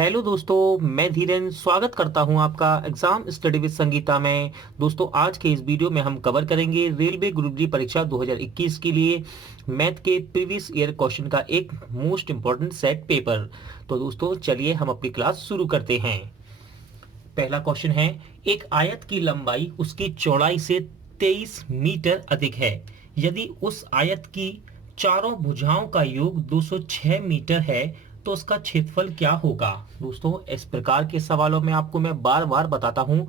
Hello दोस्तों, मैं धीरेन स्वागत करता हूं आपका एग्जाम स्टडी विद संगीता में। दोस्तों, आज के इस वीडियो में हम कवर करेंगे रेलवे ग्रुप डी परीक्षा 2021 के लिए मैथ के प्रीवियस ईयर क्वेश्चन का एक मोस्ट इंपॉर्टेंट सेट पेपर। तो दोस्तों चलिए हम अपनी क्लास शुरू करते हैं। पहला क्वेश्चन है, एक आयत की लंबाई उसकी चौड़ाई से 23 मीटर अधिक है। यदि उस आयत की चारों भुजाओं का योग 206 मीटर है तो उसका क्षेत्रफल क्या होगा। दोस्तों, इस प्रकार के सवालों में आपको मैं बार बार बताता हूं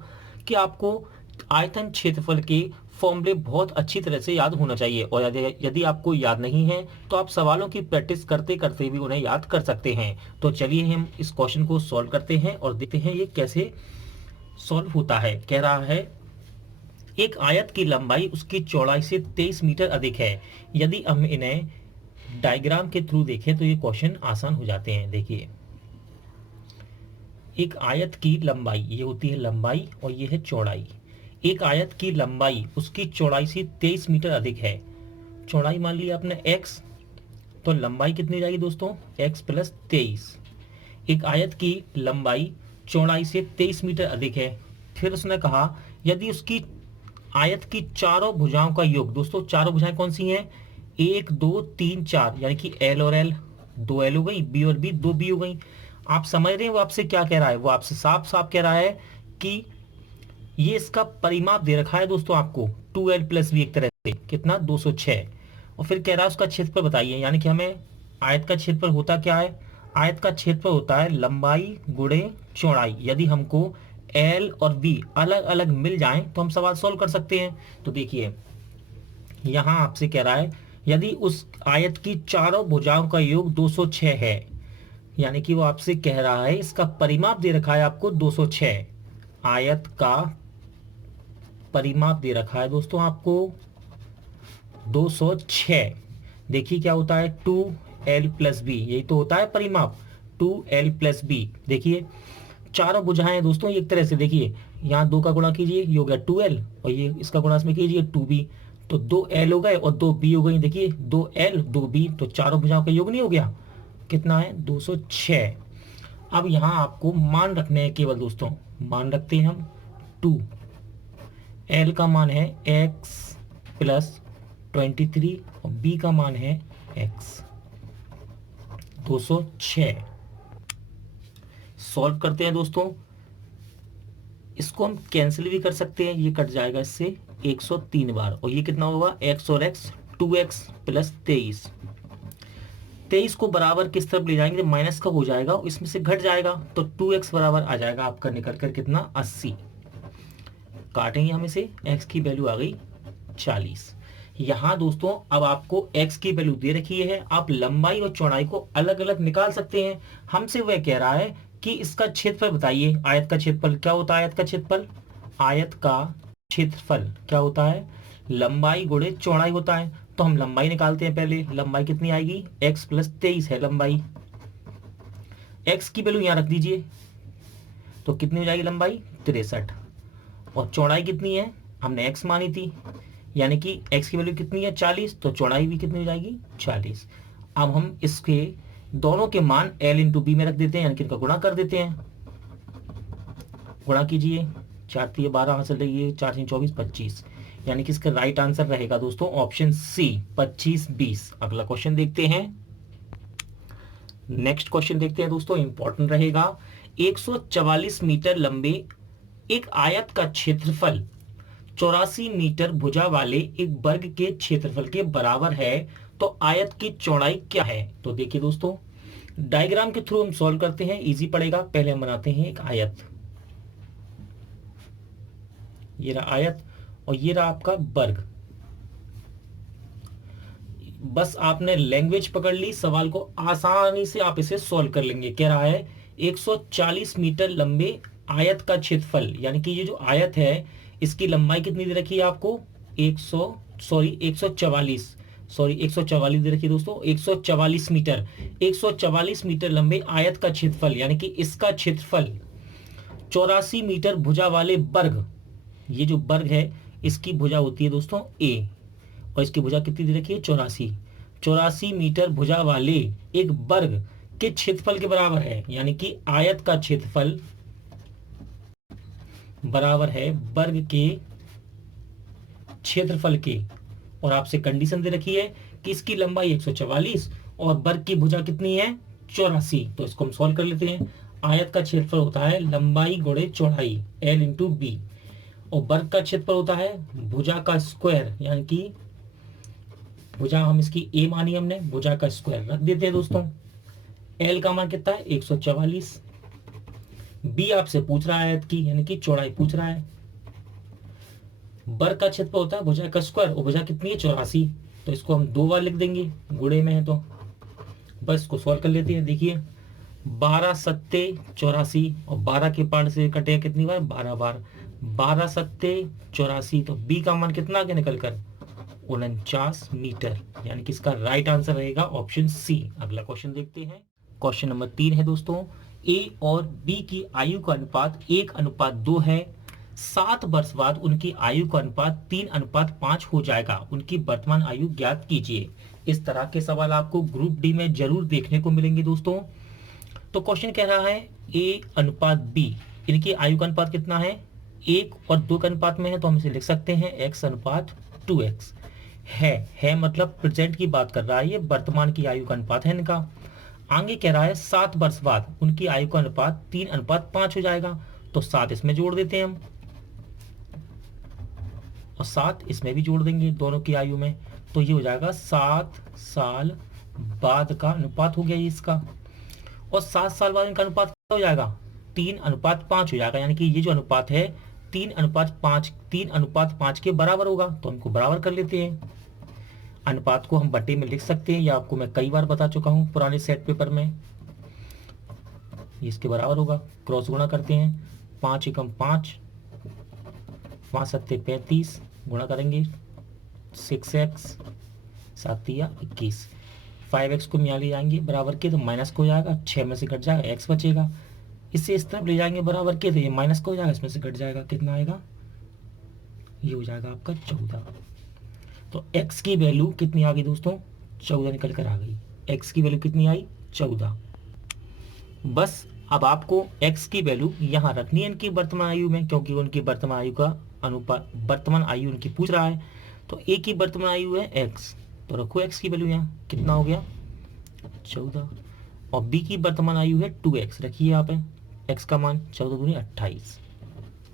कि आपको आयतन क्षेत्रफल के फॉर्मूले बहुत अच्छी तरह से याद होना चाहिए, और यदि आपको याद नहीं है तो आप सवालों की प्रैक्टिस करते करते भी उन्हें याद कर सकते हैं। तो चलिए हम इस क्वेश्चन को सॉल्व करते हैं और देखते हैं ये कैसे सॉल्व होता है। कह रहा है, एक आयत की लंबाई उसकी चौड़ाई से 23 मीटर अधिक है। यदि हम इन्हें डायग्राम के थ्रू देखें तो ये क्वेश्चन आसान हो जाते हैं। देखिए, एक आयत की लंबाई, ये होती है लंबाई और ये है चौड़ाई। एक आयत की लंबाई उसकी चौड़ाई से 23 मीटर अधिक है। चौड़ाई मान लिया आपने x, तो लंबाई कितनी जाएगी दोस्तों, x प्लस 23। एक आयत की लंबाई चौड़ाई से 23 मीटर अधिक है। फिर उसने कहा यदि उसकी आयत की चारों भुजाओं का योग, दोस्तों चारों भुजाएं कौन सी हैं, 1 2 3 4, यानी कि L और L, 2 L हो गई, B और B 2 B हो गई। आप समझ रहे हैं वो आपसे क्या कह रहा है, वो आपसे साफ साफ कह रहा है कि ये इसका परिमाप दे रखा है दोस्तों आपको 2L प्लस B, एक तरह से कितना 206। और फिर कह रहा है उसका क्षेत्रफल बताइए, यानी कि हमें आयत का क्षेत्रफल होता क्या है, आयत का क्षेत्रफल होता है लंबाई गुणे चौड़ाई। यदि हमको L और B अलग अलग मिल जाएं तो हम सवाल सॉल्व कर सकते हैं। तो देखिए, यहां आपसे कह रहा है यदि उस आयत की चारों भुजाओं का योग 206 है, यानी कि वो आपसे कह रहा है इसका परिमाप दे रखा है आपको 206। आयत का परिमाप दे रखा है दोस्तों आपको 206। देखिए क्या होता है 2L प्लस बी, यही तो होता है परिमाप 2L प्लस बी। देखिए चारों भुजाएं दोस्तों एक तरह से, देखिए यहाँ 2 का गुणा कीजिए, ये हो गया 2L, और ये इसका गुणा इसमें कीजिए 2B, तो 2L हो गए और 2B हो गई। देखिए 2L 2B, तो चारों भुजाओं का योग नहीं हो गया, कितना है 206। अब यहाँ आपको मान रखने हैं केवल दोस्तों, मान रखते हैं हम 2, L का मान है x प्लस 23 और B का मान है x 206। सॉल्व करते हैं दोस्तों, इसको हम कैंसिल भी कर सकते हैं, ये कट जाएगा इससे 103 बार, और ये कितना होगा x और x 2x प्लस 23। 23 को बराबर किस तरफ ले जाएंगे, माइनस का हो जाएगा, इसमें से घट जाएगा, तो 2x बराबर आ जाएगा आपका निकल कर कितना 80। काटेंगे हम इसे, x की वैल्यू आ गई 40। यहाँ दोस्तों अब आपको x की वैल्यू दे रखी है, आप लंबाई और चौड़ाई को अलग अलग निकाल सकते हैं। हमसे वह कह रहा है कि इसका क्षेत्रफल बताइए। आयत का क्षेत्रफल क्या होता है, आयत का क्षेत्रफल, आयत का क्षेत्रफल क्या होता है, लंबाई गुणे चौड़ाई होता है। तो हम लंबाई निकालते हैं पहले, लंबाई कितनी आएगी, x प्लस 23 है लंबाई, x की वैल्यू यहाँ रख दीजिए, तो कितनी हो जाएगी लंबाई 63, और चौड़ाई कितनी है, हमने x मानी थी, यानी कि x की वैल्यू कितनी है 40, तो चौड़ाई भी कितनी हो जाएगी 40। अब हम इसके दोनों के मान L इंटू बी में रख देते हैं, यानी कि इनका गुणा कर देते हैं। गुणा कीजिए, 4 3 12 हासिल रहिए, 4 3 24 25, यानी कि इसका राइट आंसर रहेगा दोस्तों ऑप्शन सी 25 20। अगला क्वेश्चन देखते हैं, नेक्स्ट क्वेश्चन देखते हैं दोस्तों, इंपॉर्टेंट रहेगा। 144 मीटर लंबे एक आयत का क्षेत्रफल 84 मीटर भुजा वाले एक वर्ग के क्षेत्रफल के बराबर है, तो आयत की चौड़ाई क्या है। तो देखिए दोस्तों, डायग्राम के थ्रू हम सॉल्व करते हैं, इजी पड़ेगा। पहले हम बनाते हैं एक आयत, ये रहा आयत और ये रहा आपका वर्ग। बस आपने लैंग्वेज पकड़ ली, सवाल को आसानी से आप इसे सॉल्व कर लेंगे। कह रहा है 140 मीटर लंबे आयत का क्षेत्रफल, यानी कि ये जो आयत है इसकी लंबाई कितनी दे रखी है आपको 144, सॉरी 144 दे रखी है दोस्तों, 144 मीटर, 144 मीटर लंबे आयत का क्षेत्रफल, यानी कि इसका क्षेत्रफल 84 मीटर भुजा वाले वर्ग, ये जो वर्ग है इसकी भुजा होती है दोस्तों a, और इसकी भुजा कितनी दे रखी है 84, 84 मीटर भुजा वाले एक वर्ग के क्षेत्रफल के बराबर है, यानी कि आयत का क्षेत्रफल बराबर है वर्ग के क्षेत्रफल के, और आपसे कंडीशन दे रखी है कि इसकी लंबाई 144 और वर्ग की भुजा कितनी है 84। तो इसको हम सॉल्व कर लेते हैं। आयत का क्षेत्रफल होता है लंबाई गुणे चौड़ाई L इंटू बी, और वर्ग का क्षेत्रफल होता है भुजा का स्क्वायर, यानी कि भुजा हम इसकी ए मानी हमने, भुजा का स्क्वायर रख देते हैं दोस्तों। L का मान कितना है 144, बी आपसे पूछ रहा है आयत की, यानी कि चौड़ाई पूछ रहा है। वर्ग का क्षेत्रफल होता है भुजा का स्क्वायर, और भुजा कितनी है 84, तो इसको हम 2 बार लिख देंगे, गुणे में है तो बस इसको सॉल्व कर लेते हैं। देखिए 12 सत्ते 84, और 12 के पार्ट से कटे कितनी बार 12 बार, 12 सत्ते 84, तो बी का मान कितना आगे निकल कर 49 मीटर, यानी कि इसका राइट आंसर रहेगा ऑप्शन सी। अगला क्वेश्चन देखते हैं। क्वेश्चन नंबर 3 है दोस्तों, ए और बी की आयु का अनुपात 1:2 है। 7 वर्ष बाद उनकी आयु का अनुपात 3:5 हो जाएगा, उनकी वर्तमान आयु ज्ञात कीजिए। इस तरह के सवाल आपको ग्रुप डी में जरूर देखने को मिलेंगे दोस्तों। तो क्वेश्चन कह रहा है ए अनुपात बी, इनकी आयु का अनुपात कितना है 1 और 2 के अनुपात में है, तो हम इसे लिख सकते हैं x अनुपात 2x है मतलब प्रेजेंट की बात कर रहा है, ये वर्तमान की आयु का अनुपात है इनका। आगे कह रहा है 7 वर्ष बाद उनकी आयु का अनुपात 3:5 हो जाएगा, तो 7 इसमें जोड़ देते हैं हम, और 7 इसमें भी जोड़ देंगे दोनों की आयु में, तो ये हो जाएगा 7 साल बाद का अनुपात हो गया ये इसका। और 7 साल बाद इनका अनुपात क्या हो जाएगा 3:5 हो जाएगा, यानी कि ये जो अनुपात है 3:5 के बराबर होगा, तो हमको बराबर कर लेते हैं। अनुपात को हम बट्टे में लिख सकते हैं, या आपको मैं कई बार बता चुका हूं पुराने सेट पेपर में। इसके बराबर होगा, क्रॉस गुणा करते हैं, 5 एकम 5, 5 सत्ते 35, गुणा करेंगे 6x 7 या 21, 5x को यहाँ ले जाएंगे बराबर के, तो माइनस को हो जाएगा, 6 में से घट जाएगा x बचेगा, इससे इस तरफ ले जाएंगे बराबर के, तो ये माइनस को हो जाएगा, इसमें से घट जाएगा, कितना आएगा ये हो जाएगा आपका 14। तो x की वैल्यू कितनी आ गई दोस्तों 14 निकल कर आ गई। x की वैल्यू कितनी आई 14। बस अब आपको x की वैल्यू यहाँ रखनी है इनकी वर्तमान आयु में, क्योंकि उनकी वर्तमान आयु का अनुपात, वर्तमान आयु उनकी पूछ रहा है। तो a की वर्तमान आयु है x, तो रखो x की वैल्यू यहाँ कितना हो गया 14, और b की वर्तमान आयु है 2x, रखिए यहाँ पे x का मान 14 दूनी 28,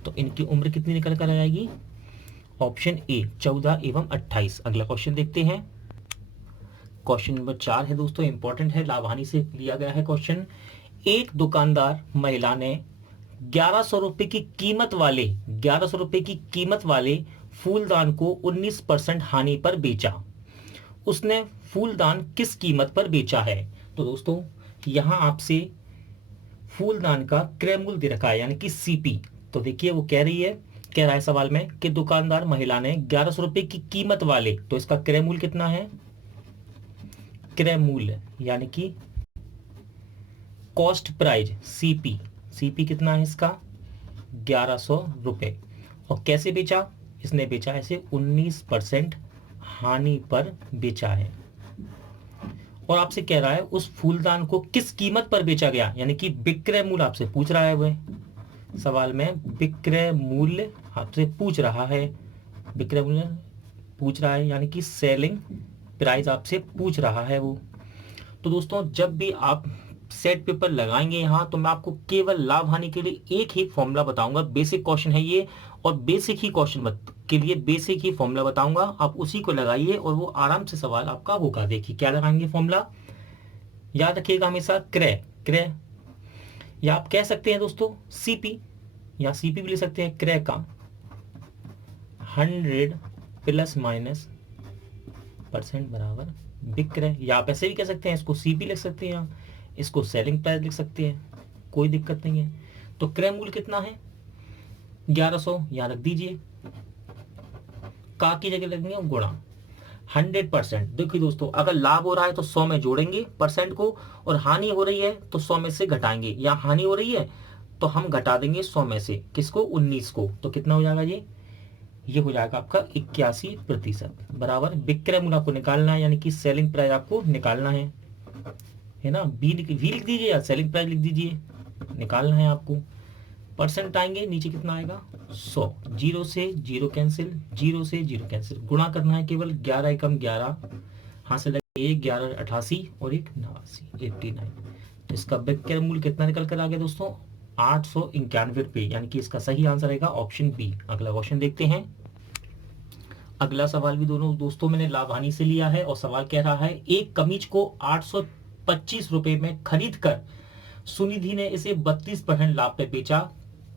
तो इनकी उम्र कितनी निकल कर आ जाएगी ऑप्शन ए 14 एवं 28। अगला क्वेश्चन देखते हैं। क्वेश्चन नंबर 4 है दोस्तों, इंपॉर्टेंट है, लाभानी से लिया गया है क्वेश्चन। एक दुकानदार महिला ने 1100 रुपए की कीमत वाले फूलदान को 19% हानि पर बेचा। उसने फूलदान किस कीमत पर बेचा है? तो दोस्तों यहां आपसे फूलदान का क्रय मूल्य दे रखा है, यानी कि सीपी। तो देखिए वो कह रहा है सवाल में कि दुकानदार महिला ने 1100 रुपए की कीमत वाले, तो इसका क्रय मूल्य कितना है, क्रय मूल्य यानी कि कॉस्ट प्राइस सीपी कितना है इसका 1100 रुपए। और कैसे बेचा, इसने बेचा ऐसे 19% हानि पर बेचा है। और आपसे कह रहा है उस फूलदान को किस कीमत पर बेचा गया, यानी कि विक्रय मूल्य आपसे पूछ रहा है। वह सवाल में विक्रय मूल्य आपसे पूछ रहा है, विक्रय मूल्य पूछ रहा है, यानी कि सेलिंग प्राइस आपसे पूछ रहा है वो। तो दोस्तों जब भी आप सेट पेपर लगाएंगे यहाँ, तो मैं आपको केवल लाभ हानि के लिए एक ही फॉर्मूला बताऊंगा। बेसिक क्वेश्चन है ये, और बेसिक ही क्वेश्चन के लिए बेसिक ही फॉर्मूला बताऊंगा, आप उसी को लगाइए और वो आराम से सवाल आपका होगा। देखिए क्या लगाएंगे फॉर्मूला, याद रखिएगा हमेशा क्रय, या आप कह सकते हैं दोस्तों सीपी, या सीपी भी ले सकते हैं, क्रय का 100 ± % बराबर विक्रय, या आप ऐसे भी कह सकते हैं, इसको सीपी लिख सकते हैं, इसको सेलिंग प्राइस लिख सकते हैं, कोई दिक्कत नहीं है। तो क्रय मूल्य कितना है 1100, यहां रख दीजिए, का की जगह लगेंगे गुणा 100%। देखिए दोस्तों अगर लाभ हो रहा है तो 100 में जोड़ेंगे परसेंट को, और हानि हो रही है तो 100 में से घटाएंगे, या हानि हो रही है तो हम घटा देंगे 100 में से किसको 19 को, तो कितना हो जाएगा ये हो जाएगा आपका 81% बराबर विक्रय मूल्य आपको निकालना है, यानी कि सेलिंग प्राइस आपको निकालना है। है ना। वी लिख दीजिए या सेलिंग प्राइस लिख दीजिए, निकालना है आपको। परसेंट आएंगे, नीचे कितना आएगा 100, जीरो से जीरो कैंसिल, जीरो से जीरो कैंसिल, गुणा करना है केवल 11 एकम 11, हाँ से लगे एक 11 88 और एक 89 89। तो इसका विक्रय मूल्य कितना निकल कर आ गया दोस्तों 891 रुपये, यानी कि इसका सही आंसर रहेगा ऑप्शन बी। अगला क्वेश्चन देखते हैं। अगला सवाल भी दोनों दोस्तों मैंने लाभ हानि से लिया है और सवाल कह रहा है एक कमीज को 825 रुपए में खरीद कर सुनिधि ने इसे 32% लाभ पे बेचा,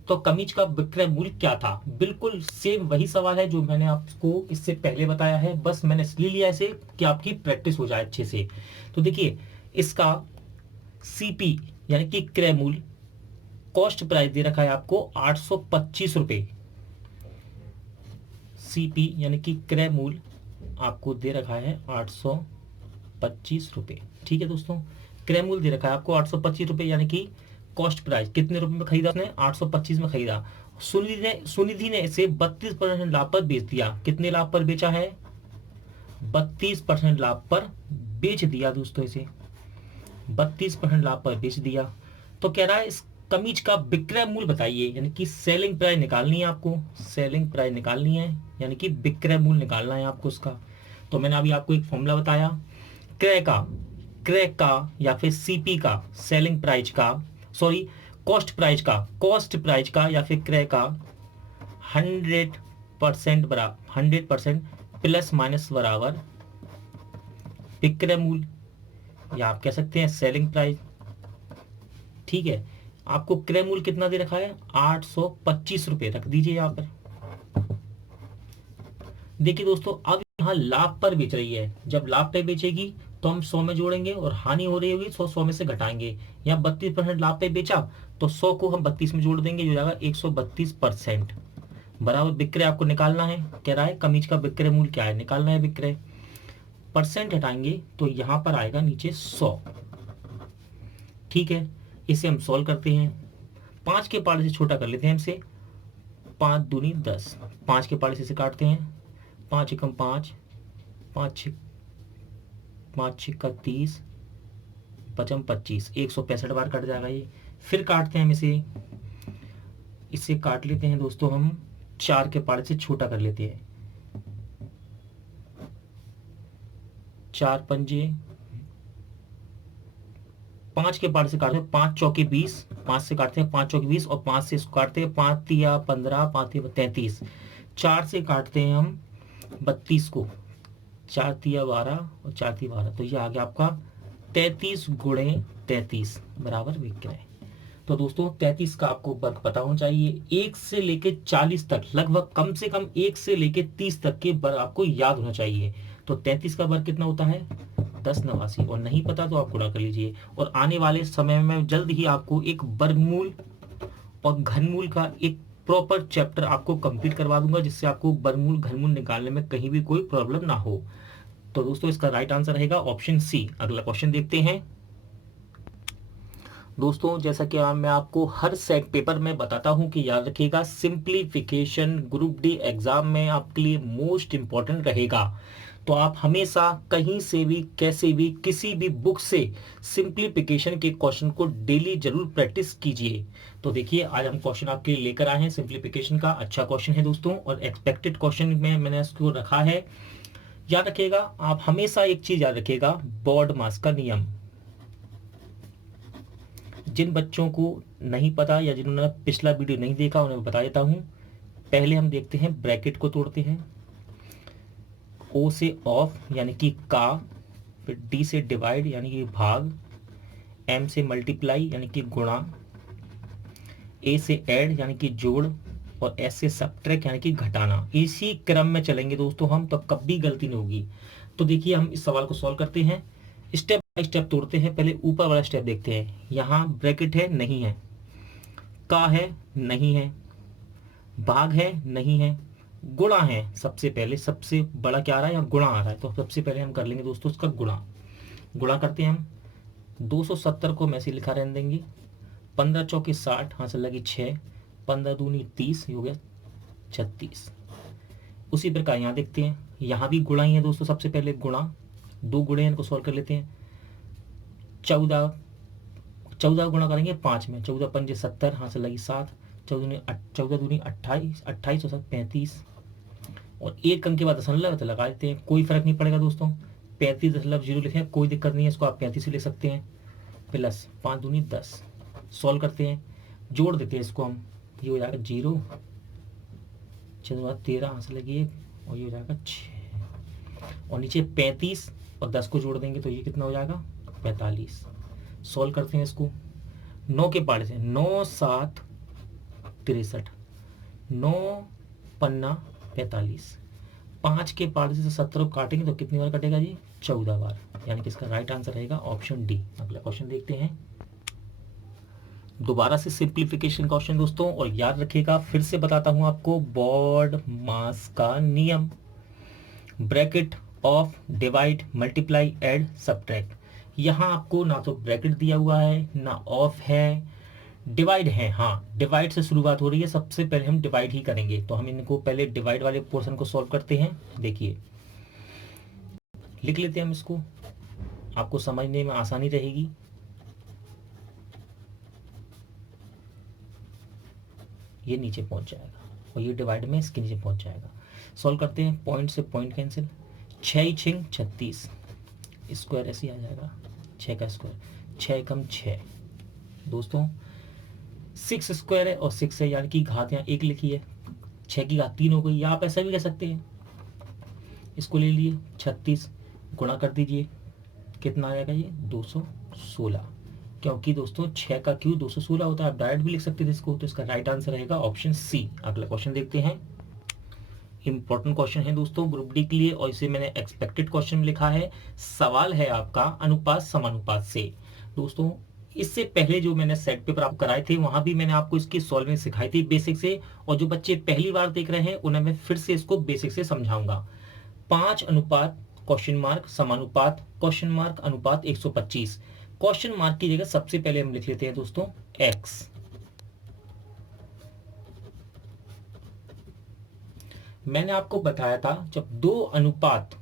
तो कमीज का विक्रय मूल्य क्या था। बिल्कुल सेम वही सवाल है जो मैंने आपको इससे पहले बताया है, बस मैंने इसलिए लिया इसे कि आपकी प्रैक्टिस हो जाए अच्छे से। तो देखिए इसका सीपी यानी कि क्रय मूल्य, कॉस्ट प्राइस दे रखा है आपको 825 रुपए, सीपी यानी कि क्रय मूल्य आपको दे रखा है 825 रुपए। ठीक है दोस्तों, क्रय मूल्य दे रखा है आपको 825 रुपए, यानी कि कॉस्ट प्राइस कितने रुपए में खरीदा उसने 825 में खरीदा। सुनिधि ने इसे 32% लाभ पर बेच दिया। कितने लाभ पर बेचा है 32% लाभ पर बेच दिया दोस्तों, इसे 32% लाभ पर बेच दिया। तो कह रहा है इस कमीज का विक्रय मूल्य बताइए, यानी कि सेलिंग प्राइस निकालनी है आपको, सेलिंग प्राइस निकालनी है यानी कि विक्रय मूल्य निकालना है आपको उसका। तो मैंने अभी आपको एक फॉर्मूला बताया, क्रय का या फिर सीपी का, सेलिंग प्राइस का, सॉरी कॉस्ट प्राइस का या फिर क्रय का 100% बराबर 100% प्लस माइनस बराबर विक्रय मूल्य, या आप कह सकते हैं सेलिंग प्राइस। ठीक है, आपको क्रय मूल्य कितना दे रखा है 825 रुपए, रख दीजिए यहां पर। देखिए दोस्तों अब यहाँ लाभ पर बेच रही है, जब लाभ पे बेचेगी तो हम 100 में जोड़ेंगे और हानि हो रही होगी 100 में से घटाएंगे। यहाँ 32% लाभ पे बेचा तो 100 को हम 32 में जोड़ देंगे, जो जाएगा 132% बराबर विक्रय आपको निकालना है। कह रहा है कमीज का विक्रय मूल्य क्या है, निकालना है विक्रय। परसेंट हटाएंगे तो यहाँ पर आएगा नीचे 100। ठीक है, इसे हम सॉल्व करते हैं, 5 के पाले से छोटा कर लेते हैं हमसे, 5 दूनी 10, 5 के पाले से इसे काटते हैं, 5 एकम 5, 5 छक्का 30, पचम 25, 165 बार कट जाएगा ये। फिर काटते हैं हम इसे काट लेते हैं दोस्तों हम 4 के पाले से छोटा कर लेते हैं, 4 पंजे, 5 के पाले से काटते हैं 5 चौके 20, 5 से काटते हैं 5 चौके 20 और 5 से इसको काटते हैं 5 तिया 15, 5 तिया 33, 4 से काटते हैं हम 32 को, 4 तिया 12 और 4 तिया 12, तो ये आ गया आपका 33 गुणे 33 बराबर विक्रय। तो दोस्तों 33 का आपको वर्ग पता होना चाहिए, 1 से लेके 40 तक लगभग कम से कम 1 से लेके 30 तक के वर्ग आपको याद होना चाहिए। तो 33 का वर्ग कितना होता है 1089, और नहीं पता तो आप गुणा कर लीजिए। और आने वाले समय में जल्द ही आपको एक वर्गमूल और घनमूल का एक प्रॉपर चैप्टर आपको कंप्लीट करवा दूंगा, जिससे आपको वर्गमूल घनमूल निकालने में कहीं भी कोई प्रॉब्लम ना हो। तो दोस्तों इसका राइट आंसर रहेगा ऑप्शन सी। अगला क्वेश्चन देखते हैं दोस्तों। जैसा कि मैं आपको हर सेट पेपर में बताता हूं कि याद रखिएगा, सिंप्लीफिकेशन ग्रुप डी एग्जाम में आपके लिए मोस्ट इंपॉर्टेंट रहेगा। तो आप हमेशा कहीं से भी कैसे भी किसी भी बुक से सिंप्लीफिकेशन के क्वेश्चन को डेली जरूर प्रैक्टिस कीजिए। तो देखिए आज हम क्वेश्चन आपके लिए लेकर आए हैं सिंप्लीफिकेशन का, अच्छा क्वेश्चन है दोस्तों, और एक्सपेक्टेड क्वेश्चन में मैंने इसको रखा है। याद रखिएगा, आप हमेशा एक चीज याद रखिएगा, बॉड मास का नियम। जिन बच्चों को नहीं पता या जिन्होंने पिछला वीडियो नहीं देखा उन्हें बता देता हूं। पहले हम देखते हैं, ब्रैकेट को तोड़ते हैं, ओ से ऑफ यानी कि का, फिर डी से डिवाइड यानी कि भाग, एम से मल्टीप्लाई यानी कि गुणा, ए से ऐड यानी कि जोड़, और एस से सबट्रैक्ट यानी कि घटाना। इसी क्रम में चलेंगे दोस्तों हम, तो कभी गलती नहीं होगी। तो देखिए हम इस सवाल को सॉल्व करते हैं, स्टेप बाय स्टेप तोड़ते हैं। पहले ऊपर वाला स्टेप देखते हैं, यहाँ ब्रैकेट है नहीं है, का है नहीं है, भाग है नहीं है, गुणा है। सबसे पहले सबसे बड़ा क्या आ रहा है, यहाँ गुणा आ रहा है, तो सबसे पहले हम कर लेंगे दोस्तों उसका गुणा। गुणा करते हैं हम, 270 को मैं से लिखा रहने देंगे, 15 चौके 60, हाँ से लगी 6, 15 दूनी 30, हो गया 36। उसी प्रकार यहाँ देखते हैं, यहाँ भी गुणा ही है दोस्तों। सबसे पहले गुणा, 2 गुणे इनको सॉल्व कर लेते हैं, 14 14 गुणा करेंगे 5 में, 14 पंजे 70, हाँ से लगी 7, 14 दूनी 28, 28 और 7 35, और एक अंक के बाद दशमलव तो लगा देते हैं, कोई फर्क नहीं पड़ेगा दोस्तों। 35.0 लिखें, कोई दिक्कत नहीं है, इसको आप 35 ही लिख सकते हैं, प्लस 5 दूनी 10। सॉल्व करते हैं, जोड़ देते हैं इसको हम, ये हो जाएगा 0, 13, हाँ से लगी 1, और ये हो जाएगा 6, और नीचे 35 और 10 को जोड़ देंगे तो ये कितना हो जाएगा 45। सॉल्व करते हैं इसको, 9 के पाड़े से 9 7 63, 9 पन्ना 45, 5 के पाड़े से 17 काटेंगे तो कितनी बार कटेगा जी 14 बार, यानी कि इसका राइट आंसर रहेगा ऑप्शन डी। अगला क्वेश्चन देखते हैं, दोबारा से सिंप्लीफिकेशन क्वेश्चन दोस्तों, और याद रखिएगा फिर से बताता हूं आपको, बॉड मास का नियम, bracket of divide multiply add subtract. यहाँ आपको ना तो ब्रैकेट दिया हुआ है ना ऑफ है, डिवाइड है, हाँ डिवाइड से शुरुआत हो रही है, सबसे पहले हम डिवाइड ही करेंगे, तो हम इनको पहले डिवाइड वाले पोर्शन को सॉल्व करते हैं। देखिए लिख लेते हैं हम इसको, आपको समझने में आसानी रहेगी। ये नीचे पहुंच जाएगा और ये डिवाइड में इसके नीचे पहुंच जाएगा। सॉल्व करते हैं, पॉइंट से पॉइंट कैंसिल, 6 छिंग 36, स्क्वायर ऐसे ही आ जाएगा, 6 का स्क्वायर, 6 कम 6 दोस्तों, 6 स्क्वायर है और 6 है, यानी कि घात यहाँ 1 लिखी है, 6 की घात 3 हो गई, या आप ऐसा भी कह सकते हैं, इसको ले लिए 36 गुणा कर दीजिए, कितना आ जाएगा ये 216, क्योंकि दोस्तों 6 का क्यूब 216 होता है, आप डायरेक्ट भी लिख सकते थे इसको, तो इसका राइट आंसर रहेगा ऑप्शन सी। अगला क्वेश्चन देखते हैं, इंपॉर्टेंट क्वेश्चन है दोस्तों ग्रुप डी के लिए, और इसे मैंने एक्सपेक्टेड क्वेश्चन में लिखा है। सवाल है आपका अनुपात समानुपात से। दोस्तों इससे पहले जो मैंने सेट पेपर आप कराए थे वहां भी मैंने आपको इसकी सॉल्विंग सिखाई थी बेसिक से, और जो बच्चे पहली बार देख रहे हैं उन्हें मैं फिर से इसको बेसिक से समझाऊंगा। 5 अनुपात क्वेश्चन मार्क समानुपात क्वेश्चन मार्क अनुपात 125, क्वेश्चन मार्क की जगह सबसे पहले हम लिख लेते हैं दोस्तों x। मैंने आपको बताया था जब दो अनुपात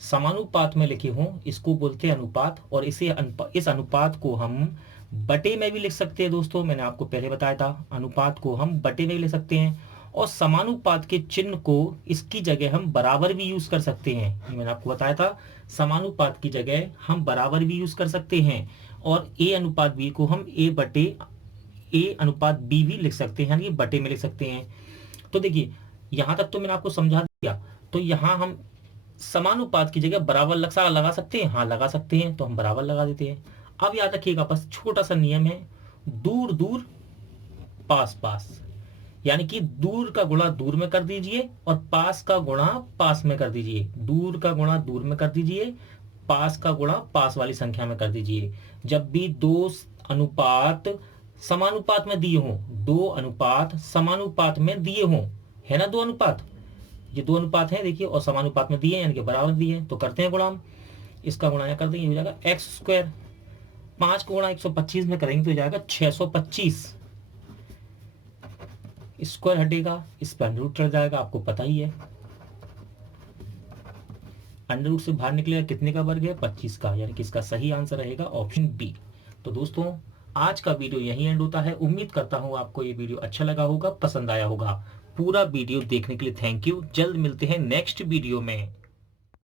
समानुपात में लिखे हों इसको बोलते हैं अनुपात, और इस अनुपात को हम बटे में भी लिख सकते हैं दोस्तों, मैंने आपको पहले बताया था अनुपात को हम बटे में भी लिख सकते हैं, और समानुपात के चिन्ह को इसकी जगह हम बराबर भी यूज कर सकते हैं, ये मैंने आपको बताया था, समानुपात की जगह हम बराबर भी यूज कर सकते हैं, और a अनुपात b को हम a अनुपात b भी लिख सकते हैं, यानी बटे में लिख सकते हैं। तो देखिए यहां तक तो मैंने आपको समझा दिया, तो यहां हम समानुपात की जगह बराबर लगा सकते हैं, हाँ लगा सकते हैं, तो हम बराबर लगा देते हैं। अब याद रखिएगा बस छोटा सा नियम है, दूर दूर पास पास, यानी कि दूर का गुणा दूर में कर दीजिए और पास का गुणा पास में कर दीजिए, दूर का गुणा दूर में कर दीजिए, पास का गुणा पास वाली संख्या में कर दीजिए। जब भी दो अनुपात समानुपात में दिए हों, दो अनुपात समानुपात में दिए हों, है ना, दो अनुपात, ये दो अनुपात हैं देखिए, और समानुपात में दिए यानी कि बराबर दिए, तो करते हैं गुणा, इसका गुणा कर देंगे हो जाएगा एक्स स्क्वायर, 5 को गुणा 125 में करेंगे तो हो जाएगा 625, स्क्वायर हटेगा, इस पर अंडर रूट चढ़ जाएगा, आपको पता ही है अंडर रूट से बाहर निकलेगा कितने का वर्ग है 25 का, यानी कि इसका सही आंसर रहेगा ऑप्शन बी। तो दोस्तों आज का वीडियो यहीं एंड होता है, उम्मीद करता हूं आपको ये वीडियो अच्छा लगा होगा, पसंद आया होगा। पूरा वीडियो देखने के लिए थैंक यू, जल्द मिलते हैं नेक्स्ट वीडियो में।